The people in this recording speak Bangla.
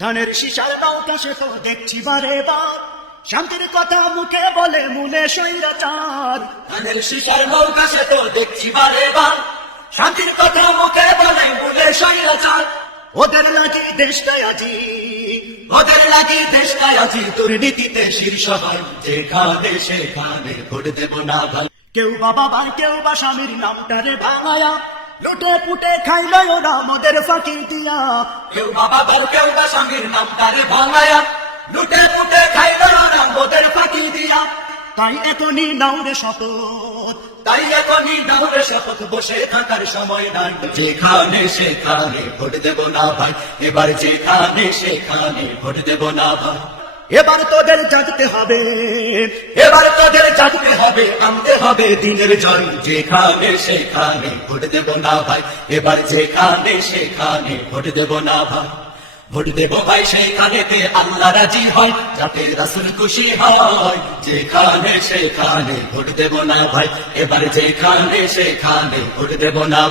ধানের শীষার নৌকা সে তো দেখছি বারে বার, শান্তির কথা মুখে বলে মনে স্বৈরাচার। ধানের শীষার নৌকা সে তো দেখছি বারে বার, শান্তির কথা মুখে বলে মনে স্বৈরাচার। ওদের লাগি দেশটাই আজি, ওদের লাগি দেশটাই আজি, দুর্নীতিতে শীর্ষ হয় যেখানে সেখানে ভোট দেব না ভাই। কেউ বাবা ভাই কেউ বা স্বামীর নামটারে ভাঙায়া, লুটে পুটে খাইল ওরা মদের ফাঁকি দিয়া। কেউ বাবা ভাই কেউ বা স্বামীর নামটারে ভাঙায়া, লুটে পুটে খাইল ওরা মদের ফাঁকি দিয়া। তাই এখনই নাও রে শপথ, তাই এখনই নাও রে শপথ, বসে থাকার সময় নাই। যেখানে সেখানে ভোট দেব না ভাই, এবার যেখানে সেখানে ভোট দেব না ভাই। এবার তোদের জাগতে হবে, এবার তোদের জাগতে হবে, আনতে হবে দিনের জয়। যেখানে সেখানে ভোট দেব না ভাই, এবার যেখানে সেখানে ভোট দেব না ভাই। ভোট দেব ভাই সেখানেতে আল্লাহ রাজি হয়, যাতে রাসূল খুশি হয়। যেখানে সেখানে ভোট দেব না ভাই, এবার যেখানে সেখানে ভোট দেব না ভাই।